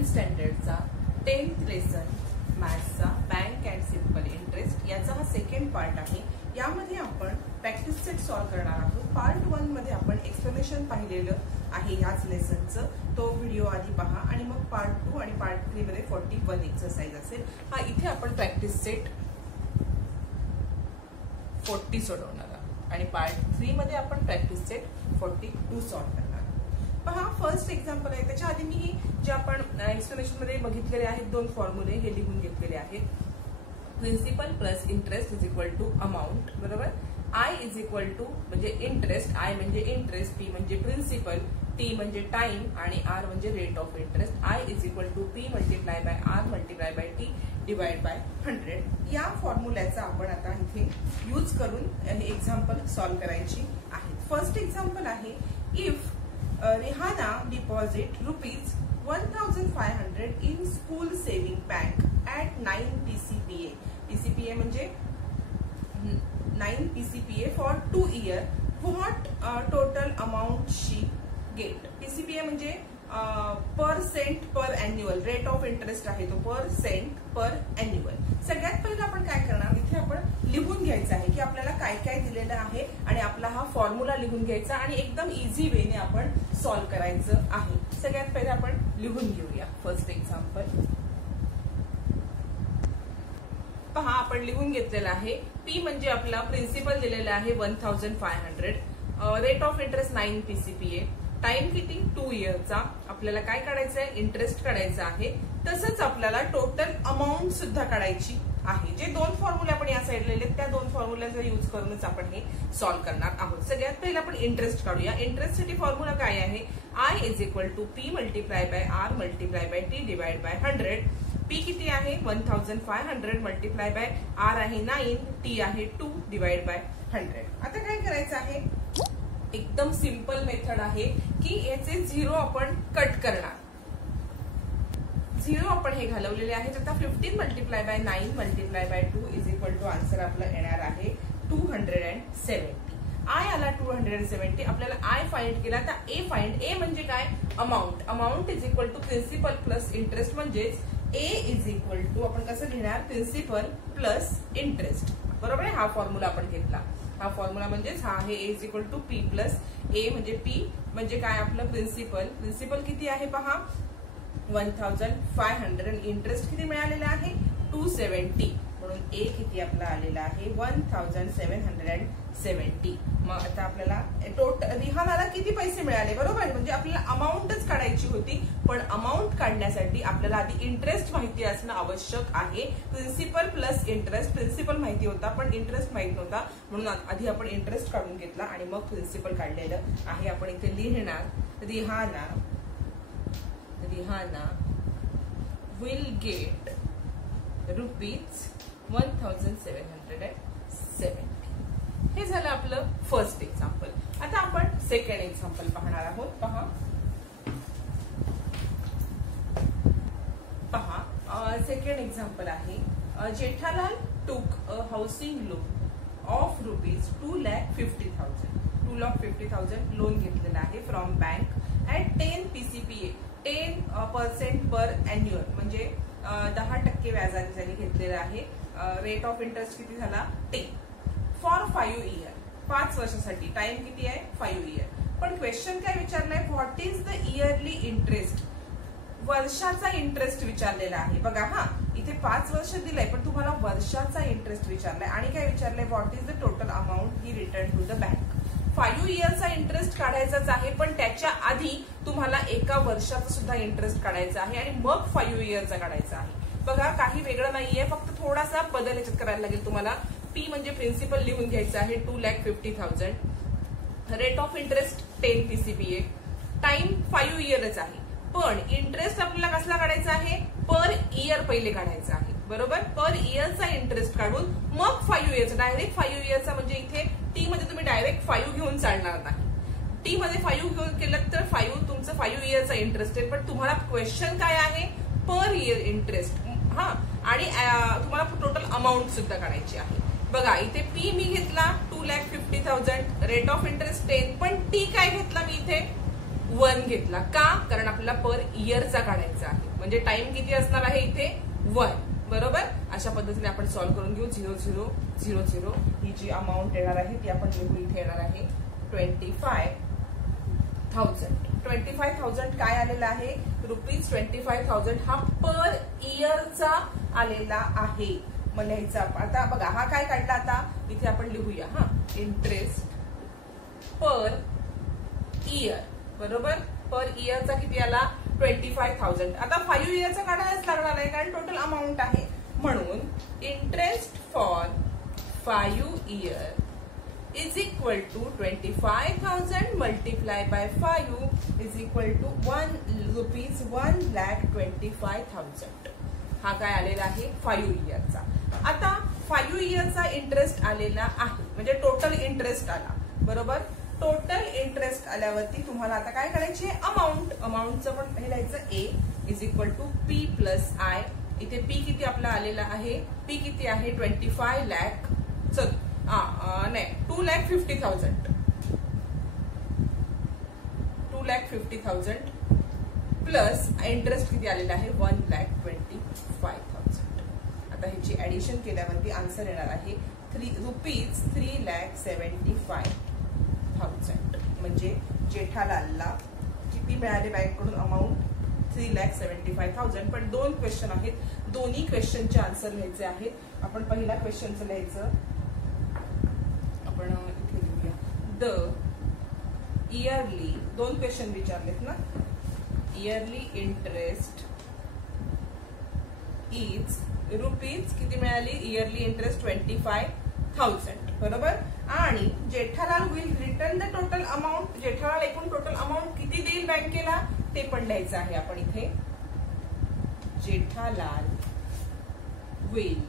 11th स्टँडर्डचा 10th lesson मॅथ्सचा bank and simple interest याचा हा सेकंड पार्ट आहे। यामध्ये आपण प्रॅक्टिस सेट सॉल्व्ह करणार आहोत। पार्ट 1 मध्ये आपण एक्सप्लेनेशन पाहिलेलं आहे याच लेसनचं, तो व्हिडिओ आधी पहा आणि मग पार्ट 2 आणि पार्ट 3 मध्ये 41 एक्सरसाइज असेल। हा इथे आपण प्रॅक्टिस सेट 40 सोडवणार आहोत आणि पार्ट 3 मध्ये आपण प्रॅक्टिस सेट 42 सॉल्व्ह करणार। पहा फर्स्ट एक्झाम्पल आहे, त्याच्या आधी मी जे आपण एक्सप्लेनेशन मध्ये बघितलेले आहेत दोन फॉर्म्युले हे लिहून घेतलेले आहेत। Principal plus interest is equal to amount, बरोबर। आय इज इक्वल टू म्हणजे इंटरेस्ट, आय म्हणजे इंटरेस्ट, पी म्हणजे प्रिन्सिपल, टी म्हणजे टाइम आणि आर म्हणजे rate of interest. I is equal to P multiply by R multiply by T divide by 100। या फॉर्म्युल्याचा आपण आता इथे यूज करून एक्झाम्पल सॉल्व्ह करायची आहे। फर्स्ट एक्झाम्पल आहे, if Rihanna deposit rupees 1,500 in school saving bank at 9 PCPA. PCPA म्हणजे 9 PCPA for 2 year. What total amount she get? PCPA म्हणजे percent per annual, rate of interest आहे तो पर Saint per annual. सगळ्यात पहिलं आपण काय करणार, इथे आपण लिहून घ्यायचं आहे की आपल्याला काय काय दिलेलं आहे आणि आपला हा फॉर्म्युला लिहून घ्यायचा आणि एकदम इझी वेने आपण सॉल्व्ह करायचं आहे। सगळ्यात पहिले आपण लिहून घेऊया फर्स्ट एक्झाम्पल। पहा आपण लिहून घेतलेलं आहे, पी म्हणजे आपला प्रिन्सिपल दिलेला आहे 1,500, rate of interest 9 PCPA, time किती 2 इयरचा, आपल्याला काय काढायचं आहे इंटरेस्ट काढायचा आहे, तसंच आपल्याला टोटल अमाऊंट सुद्धा काढायची आहे। जे दोन फॉर्म्युले आपण या साइडला लिहिले त्या दोन फॉर्म्युल्याचा यूज करूनच आपण हे सॉल्व्ह करणार आहोत। सगळ्यात पहिले आपण इंटरेस्ट काढूया। इंटरेस्ट साठी फॉर्म्युला काय आहे, I is equal to P multiply by R multiply by T divide by 100। P किती आहे 1,500 मल्टिप्लाय बाय आर आहे 9, टी आहे 2 डिवाइड बाय 100। आता काय करायचं आहे, एकदम सिंपल मेथड आहे की याचे 0 आपण कट करणार। 0 आपण हे घालवलेले आहेत। आता 15 multiply by 9 multiply by 2 is equal to answer आपलं येणार आहे 270। आय आला 270, आपल्याला आय फाइंड केला तर ए फाइंड, ए म्हणजे काय amount, amount is equal to principal plus interest म्हणजेच ए इज इक्वल टू आपण कसं घेणार प्रिन्सिपल प्लस इंटरेस्ट, बरोबर आहे। हा फॉर्म्युला आपण घेतला, हा फॉर्म्युला म्हणजेच हा आहे A is equal to P plus A म्हणजे पी म्हणजे काय आपलं प्रिन्सिपल, प्रिन्सिपल किती आहे पहा 1,500 आणि इंटरेस्ट किती मिळालेला आहे 270, म्हणून ए किती आपला आलेला आहे 1,770। मग आता आपल्याला टोटल रिहानाला किती पैसे मिळाले, बरोबर, म्हणजे आपल्याला अमाऊंटच काढायची होती, पण अमाऊंट काढण्यासाठी आपल्याला आधी इंटरेस्ट माहिती असणं आवश्यक आहे। प्रिन्सिपल प्लस इंटरेस्ट, प्रिन्सिपल माहिती होता पण इंटरेस्ट माहित नव्हता, म्हणून आधी आपण इंटरेस्ट काढून घेतला आणि मग प्रिन्सिपल काढलेलं आहे। आपण इथे लिहिणार रिहाना विल गेट रुपीज 1,770। हे झालं आपलं फर्स्ट एक्झाम्पल। आता आपण सेकंड एक्झाम्पल पाहणार आहोत। पहा सेकंड एक्झाम्पल आहे, Jethalal took a housing loan of rupees 2,50,000, 2,50,000 loan घेतलेलं आहे from bank at 10 PCPA, 10% per annual म्हणजे 10% व्याजाने त्यांनी घेतलेलं आहे। रेट ऑफ इंटरेस्ट किती झाला 10 फॉर 5 इयर, 5 वर्षासाठी, टाइम किती आहे 5 इयर। पण क्वेश्चन काय विचारलाय, what is the yearly interest, वर्षाचा इंटरेस्ट विचारलेला आहे। बघा हा इथे 5 वर्ष दिलंय पण तुम्हाला वर्षाचा इंटरेस्ट विचारलाय आणि काय विचारलंय what is the total amount he return to the bank. 5 इयरचा इंटरेस्ट काढायचाच आहे पण त्याच्या आधी तुम्हाला एका वर्षाचा सुद्धा इंटरेस्ट काढायचा आहे आणि मग 5 इयरचा काढायचा आहे। बघा काही वेगळं नाहीये, फक्त थोडासा बदल याच्यात करायला लागेल तुम्हाला। पी म्हणजे प्रिन्सिपल लिहून घ्यायचं आहे 2,50,000, rate of interest 10 PCPA, time 5 इयरच आहे, पण इंटरेस्ट आपल्याला कसला काढायचा आहे पर इयर पहिले काढायचा आहे, बरोबर। पर इयरचा इंटरेस्ट काढून मग 5 इयरचा, डायरेक्ट 5 इयरचा म्हणजे इथे टी मध्ये तुम्ही डायरेक्ट 5 घेऊन चालणार नाही। टी मध्ये 5 घेऊन केलं तर 5 तुमचं 5 इयरचा इंटरेस्ट आहे, पण तुम्हाला क्वेश्चन काय आहे पर इयर इंटरेस्ट, हा, आणि तुम्हाला टोटल अमाऊंट सुद्धा काढायची आहे। बघा इथे पी मी घेतला 2,50,000, रेट ऑफ इंटरेस्ट 10, पण टी काय घेतला मी इथे 1 घेतला, का कारण आपल्याला पर इयरचा काढायचा आहे। म्हणजे टाइम किती असणार आहे इथे 1. बरोबर. अशा पद्धतीने आपण सॉल्व्ह करून घेऊ. 0 0 0 0 ही जी अमाऊंट येणार आहे ती आपण लिहू. इथे येणार आहे 25,000. 25,000 काय आलेला आहे रुपीज 25,000 हा पर इयरचा आलेला आहे. मग लिहायचा आता बघा हा काय काढला आता इथे आपण लिहूया हा इंटरेस्ट पर इयर. बरोबर. पर इयरचा किती आला 25,000. आता 5 इयरचा काढायलाच लागणार आहे कारण टोटल अमाऊंट आहे. म्हणून interest for 5 year is equal to 25,000 multiplied by 5 is equal to rupees 1,25,000. हा काय आलेला आहे 5 इयरचा. आता 5 इयरचा इंटरेस्ट आलेला आहे म्हणजे टोटल इंटरेस्ट आला. बरोबर. टोटल इंटरेस्ट आल्यावरती तुम्हाला आता काय करायची आहे अमाऊंटचं पण हे लिहायचं A is equal to P plus I. इथे P किती आपला आलेला आहे P किती आहे 25 लाख नाही 2,50,000 2,50,000 प्लस इंटरेस्ट किती आलेला आहे 1,25,000. आता ह्याची ऍडिशन केल्यावरती आन्सर येणार आहे रुपीज 3,75,000. म्हणजे जेठालालला किती मिळाले बँकेकडून अमाऊंट 3,75,000. पण 2 क्वेश्चन आहेत. दोन्ही क्वेश्चनचे आन्सर लिहायचे आहेत. आपण पहिला क्वेश्चनचं लिहायचं आपण इथे लिहूया द इयरली. 2 क्वेश्चन विचारलेत ना. इयरली इंटरेस्ट इज रुपीज किती मिळाली इयरली इंटरेस्ट 25,000. बरोबर. आणि Jethalal will return the total amount. Jethalal एकूण टोटल अमाऊंट किती देईल बँकेला ते पण द्यायचं आहे आपण इथे. Jethalal will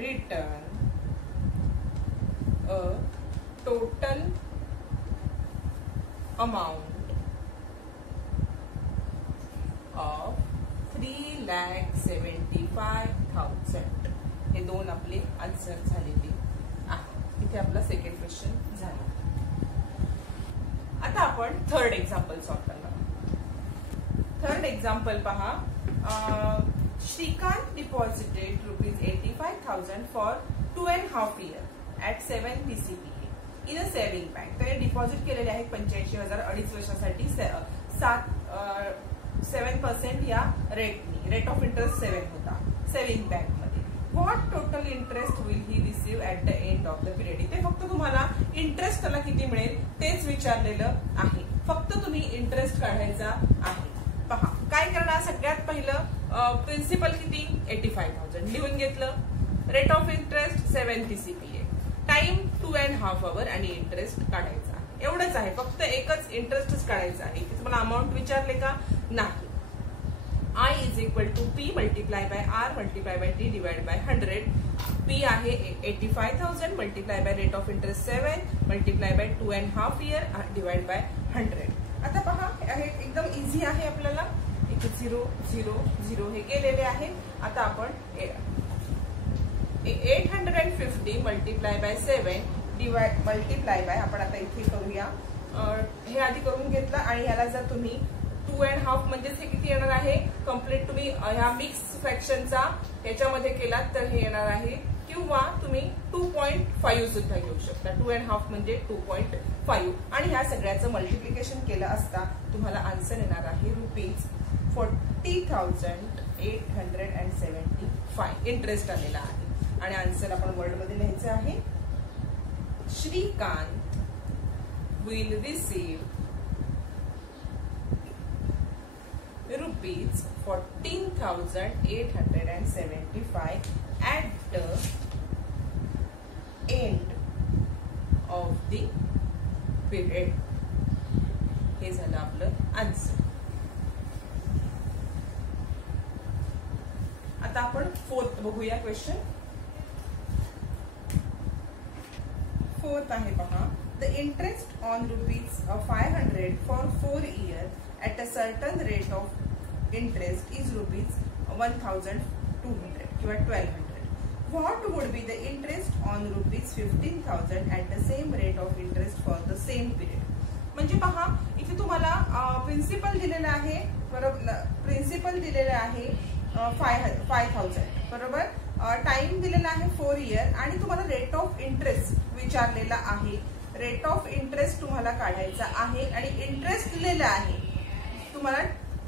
return a total amount of 3,75,000. हे 2 आपले आन्सर झालेले आहे. इथे आपला सेकंड क्वेश्चन झाला. आता आपण थर्ड एक्झाम्पल सॉल्व्ह करणार. थर्ड एक्झाम्पल पहा. Shrikant deposited rupees 85,000 for 2.5 years at 7 PCPA in a saving bank. त्याने डिपॉझिट केलेले आहेत 85,000 2.5 वर्षासाठी 7% या रेट ऑफ इंटरेस्ट 7 होता सेव्हिंग बँक मध्ये. What total interest will he receive at the end of the period. इथे फक्त तुम्हाला इंटरेस्ट त्याला किती मिळेल तेच विचारलेलं आहे. फक्त तुम्ही इंटरेस्ट काढायचा आहे. पहा काय करणार. सगळ्यात पहिलं प्रिन्सिपल किती 85,000 लिहून घेतलं. Rate of interest 7 PCPA. Time 2.5 hours आणि इंटरेस्ट काढायचा आहे. एवढंच आहे. फक्त एकच इंटरेस्टच काढायचा आहे. तुम्हाला अमाऊंट विचारले का नाही. I is equal to P multiply by R multiply by T divided by 100. P आहे 85,000 multiply by rate of interest 7 multiply by 2.5 year divided by 100. आता पहा हे एकदम इझी आहे. आपल्याला इथे 0 0 0 हे गेलेले आहे. आता आपण 850 multiply by 7 मल्टिप्लाय बाय आपण आता इथे करूया. हे आधी करून घेतलं आणि याला जर तुम्ही 2.5 म्हणजेच हे किती येणार आहे कम्प्लीट तुम्ही ह्या मिक्स फ्रॅक्शनचा ह्याच्यामध्ये केलात तर हे येणार आहे. किंवा तुम्ही 2.5 सुद्धा घेऊ शकता. 2.5 म्हणजे 2.5 आणि ह्या सगळ्याचं मल्टिप्लिकेशन केलं असता तुम्हाला आन्सर येणार आहे रुपीज 40,875 इंटरेस्ट आलेला आहे. आणि आन्सर आपण वर्ड मध्ये लिहायचं आहे. Shrikant will receive rupees 14,875 at the end of the period. हे झालं आपलं आन्सर. आता आपण फोर्थ बघूया क्वेश्चन. फोर्थ आहे पहा. The interest on rupees 500 for 4 years at a certain rate of interest is rupees 1,200 किंवा 1,200. What would be the interest on rupees 15,000 at the same rate of interest for the same period? म्हणजे पहा इथे तुम्हाला principal दिलेलं आहे बरोबर, principal दिलेलं आहे 5000 बरोबर, टाइम दिलेला आहे 4 इयर आणि तुम्हाला रेट ऑफ इंटरेस्ट विचारलेला आहे. रेट ऑफ इंटरेस्ट तुम्हाला काढायचा आहे आणि इंटरेस्ट दिलेला आहे तुम्हाला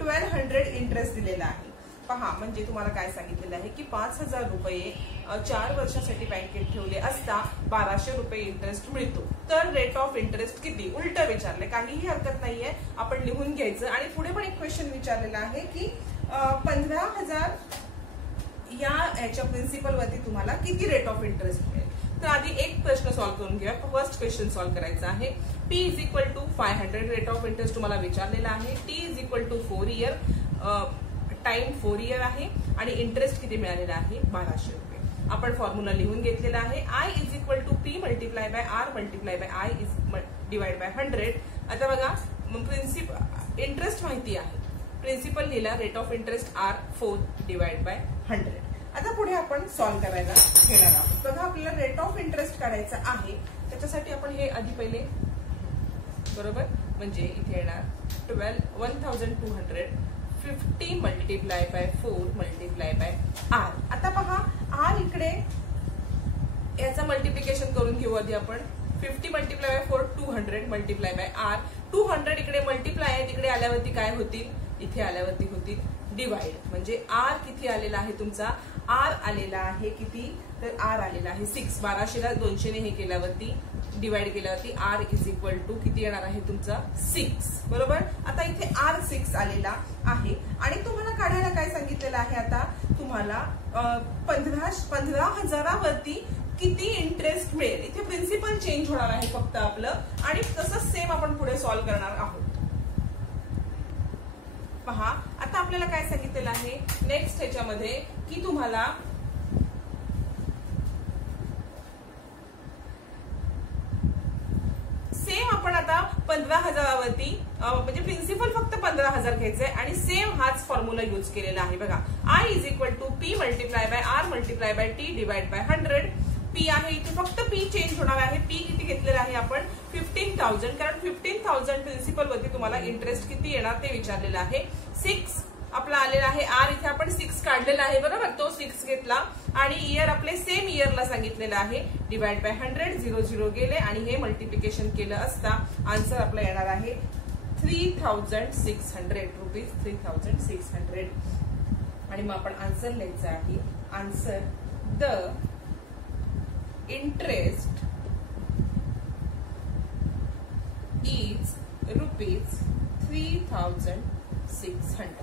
1200 इंटरेस्ट दिलेला आहे. पहा म्हणजे तुम्हाला काय सांगितलेलं आहे की 5000 रुपये 4 वर्षासाठी बँकेत ठेवले असता 1200 रुपये इंटरेस्ट मिळतो. तर रेट ऑफ इंटरेस्ट किती, उलट विचारले, काहीही हरकत नाहीये, आपण लिहून घ्यायचं. आणि पुढे पण एक क्वेश्चन विचारलेला आहे की 15000 या ह्याच्या प्रिन्सिपल वरती तुम्हाला किती रेट ऑफ इंटरेस्ट मिळेल. तर आधी एक प्रश्न सॉल्व्ह करून घेऊया. फर्स्ट क्वेश्चन सॉल्व्ह करायचा आहे. P is equal to 500 rate of interest तुम्हाला विचारलेला आहे. T is equal to 4 year, time 4 year आहे आणि इंटरेस्ट किती मिळालेला आहे 1200 रुपये. आपण फॉर्म्युला लिहून घेतलेला आहे. I is equal to P multiply by R multiply by I is divide by 100. आता बघा प्रिन्सिपल इंटरेस्ट माहिती आहे, प्रिन्सिपल लिहिला, rate of interest R 4 divide by 100. आता पुढे आपण सॉल्व्ह करायला घेणार आहोत. बघा आपल्याला रेट ऑफ इंटरेस्ट काढायचा आहे, त्याच्यासाठी आपण हे आधी पहिले बरोबर, म्हणजे इथे येणार 1200 50 multiply by 4 multiply by R. आता पहा R इकडे याचा मल्टिप्लिकेशन करून घेऊ आधी आपण. 50 multiply by 4 200 multiply by R. 200 इकडे मल्टिप्लाय आहे, तिकडे आल्यावरती काय होतील, इथे आल्यावरती होतील डिवाइड. म्हणजे R किती आलेला आहे तुमचा, R आलेला आहे किती, तर R आलेला आहे 6. 1200ला 200 ने हे केल्यावरती डिवाइड केल्यावरती R इज इक्वल टू किती येणार आहे तुमचा 6 बरोबर. आता इथे R 6 आलेला आहे आणि तुम्हाला काढायला काय सांगितलेलं आहे, आता तुम्हाला 15,000 वरती किती इंटरेस्ट मिळेल. इथे प्रिन्सिपल चेंज होणार आहे फक्त आपलं, आणि तसंच सेम आपण पुढे सॉल्व्ह करणार आहोत. पहा आता आपल्याला काय सांगितलेलं आहे नेक्स्ट ह्याच्यामध्ये की तुम्हाला सेम आपण आता 15,000 वरती म्हणजे प्रिन्सिपल फक्त 15,000 घ्यायचंय आणि सेम हाच फॉर्म्युला यूज केलेला आहे. बघा I is equal to P multiply by R multiply by T divide by 100. P आहे इथे फक्त P चेंज होणार आहे. P किती घेतलेला आहे आपण 15,000, कारण 15,000 प्रिन्सिपल वरती तुम्हाला इंटरेस्ट किती येणार ते विचारलेलं आहे. 6 आपला आलेला आहे. R इथे आपण 6 काढलेला आहे बरोबर, तो 6 घेतला आणि इयर आपले सेम इयरला सांगितलेलं आहे. डिवाइड बाय 100, 0 0 गेले आणि हे मल्टिप्लिकेशन केलं असता आन्सर आपला येणार आहे 3,600 रुपीज. 3,600 आणि मग आपण आन्सर लिहायचं आहे. Answer the interest is rupees 3,600.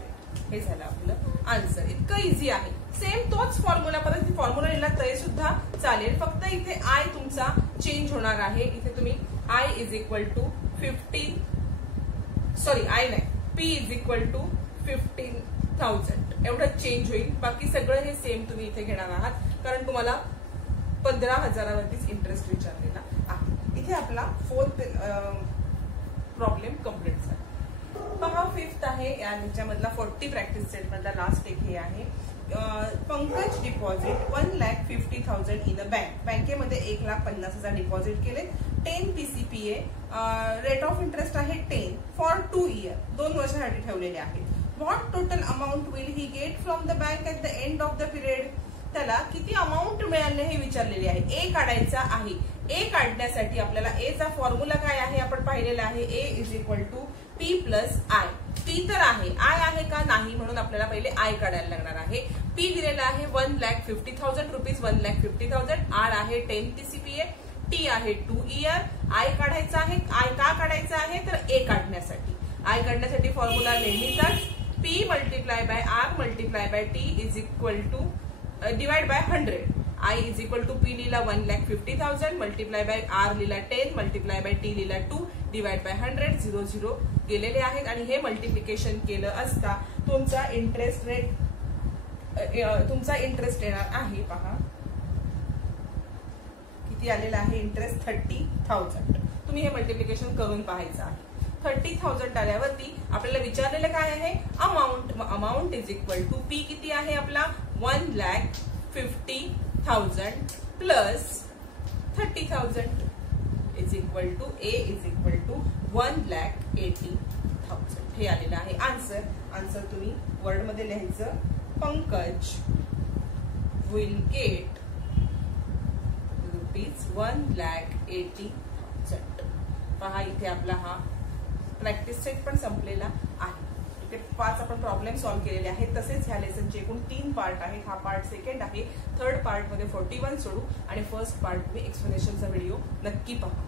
हे झालं आपलं आन्सर. इतकं इझी आहे. सेम तोच फॉर्म्युला, परत फॉर्म्युला लिहिला तरी सुद्धा चालेल, फक्त इथे I तुमचा चेंज होणार आहे. इथे तुम्ही I is equal to 15, sorry I नाही, P इज इक्वल टू 15,000 एवढं चेंज होईल. बाकी सगळं हे सेम तुम्ही इथे घेणार आहात, कारण तुम्हाला 15,000 वरतीच इंटरेस्ट विचारलेला आहे. इथे आपला 4th प्रॉब्लेम कम्प्लीट झाला. पहा 5th आहे याच्यामधला 40 प्रॅक्टिस सेट मधला लास्ट एक हे आहे. Pankaj deposit 1,50,000 in a bank. बँकेमध्ये 1,50,000 डिपॉझिट केले. 10 PCPA, रेट ऑफ इंटरेस्ट आहे 10 फॉर 2 इयर, 2 वर्षासाठी ठेवलेले आहेत. What total amount will he get from the bank at the end of the period. त्याला किती अमाऊंट मिळाले हे विचारलेले आहे. ए काढायचा आहे. ए काढण्यासाठी आपल्याला ए चा फॉर्म्युला काय आहे आपण पाहिलेला आहे. A is equal to P plus I. P तर आहे, I आहे का नाही, म्हणून आपल्याला पहिले I काढायला लागणार आहे. P दिलेला आहे 1,50,000 रुपीज, 1,50,000. R आहे 10 PCPA, T आहे 2 इयर. I काढायचा आहे. I का काढायचा आहे तर A काढण्यासाठी. I काढण्यासाठी फॉर्म्युला नेहमीचाच P multiply by R multiply by T is equal to divide by 100. I is equal to P लिहिला 1,50,000 मल्टिप्लाय बाय R लिहिला 10 मल्टिप्लाय बाय T लिहिला 2 डिवाइड बाय 100. 0 0 गेलेले आहेत आणि हे मल्टिप्लिकेशन केलं असता तुमचा इंटरेस्ट येणार आहे. पहा किती आलेला आहे इंटरेस्ट 30,000. तुम्ही हे मल्टिप्लिकेशन करून पाहायचं आहे. 30,000 आल्यावरती आपल्याला विचारलेलं काय आहे amount. Amount is equal to P किती आहे आपला 1,50,000 plus 30,000. Is equal to A is equal to 1,80,000 हे आलेलं आहे आन्सर. आन्सर तुम्ही वर्ड मध्ये लिहायचं. Pankaj will get ₹1,80,000. पहा इथे आपला हा प्रॅक्टिस सेट पण संपलेला आहे. इथे 5 आपण प्रॉब्लेम सॉल्व्ह केलेले आहेत. तसेच ह्या लेसनचे एकूण 3 पार्ट आहेत. हा पार्ट सेकंड आहे. थर्ड पार्ट मध्ये 41 सोडू आणि फर्स्ट पार्ट तुम्ही एक्सप्लेनेशनचा व्हिडिओ नक्की पहा.